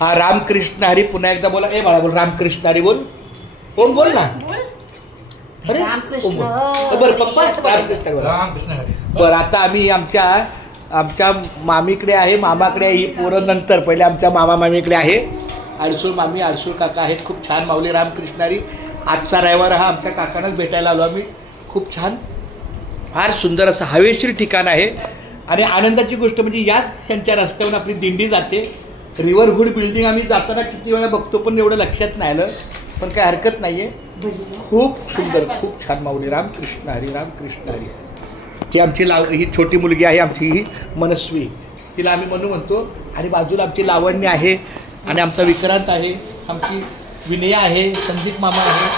हा रामकृष्ण हरी पुन्हा एकदा बोला. ए बाळा बोल रामकृष्ण हरी बोल. कोण बोल ना. अरे बरं पप्पा रामकृष्ण हरी. बरं आता आम्ही आमच्या मामीकडे आहे, मामाकडे आहे. ही पोरं नंतर, पहिले आमच्या मामा मामीकडे आहे. आडसूळ मामी, आडसूळ काका आहेत. खूप छान माऊली रामकृष्ण हरी. आजचा रविवार हा आमच्या काकांनाच भेटायला आलो आम्ही. खूप छान, फार सुंदर असं हवेशीर ठिकाण आहे. आणि आनंदाची गोष्ट म्हणजे याच त्यांच्या रस्त्यावरून आपली दिंडी जाते. रिव्हरहुड बिल्डिंग आम्ही जाताना किती वेळा बघतो पण एवढं लक्षात नाही आलं, पण काय हरकत नाहीये. खूप सुंदर, खूप छान माऊली रामकृष्ण हरी रामकृष्ण हरी. ही आमची ही छोटी मुलगी आहे आमची, ही मनस्वी, तिला आम्ही मनू म्हणतो. आणि बाजूला आमची लावण्य आहे, आणि आमचा विक्रांत आहे, आमची विनया आहे, संदीप मामा आहे.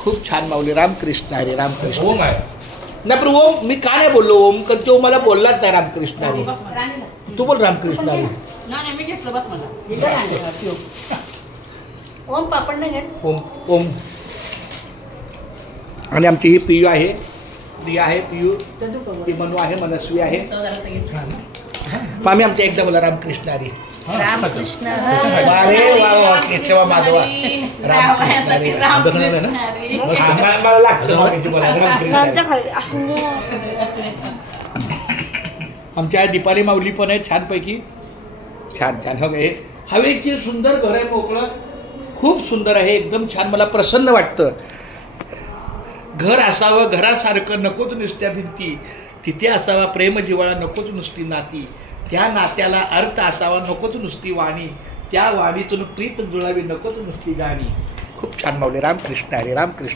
खूप छान माऊली रामकृष्ण हरी रामकृष्ण. ओम आहे नाही पण ओम मी का नाही बोललो ओम, कारण तो मला बोललाच नाही रामकृष्ण हरी. तू बोल रामकृष्ण हरी. ओम पापड नाही घेत. ओम ओम. आणि आमची ही पियू आहे, प्रिया आहे, पियू, ती मनू आहे, मनस्वी आहे. आम्ही आमच्या एकदा बोला रामकृष्ण हरी रामकृष्ण अरे वा वा केशवा माधवा रामकृष्ण हरी. मला लागतं आमच्या दीपाली माऊली पण आहे छानपैकी. छान छान हे हवेची सुंदर घर आहे, मोकळं, खूप सुंदर आहे, एकदम छान. मला प्रसन्न वाटतं. घर असावं घरासारखं, नकोच नुसत्या भिंती, तिथे असावा प्रेम जिव्हाळा, नकोच नुसती नाती, त्या नात्याला अर्थ असावा, नकोच नुसती वाणी, त्या वाणीतून प्रीत जुळावी, नकोच नुसती गाणी. खूप छान माऊली रामकृष्ण हरी रामकृष्ण.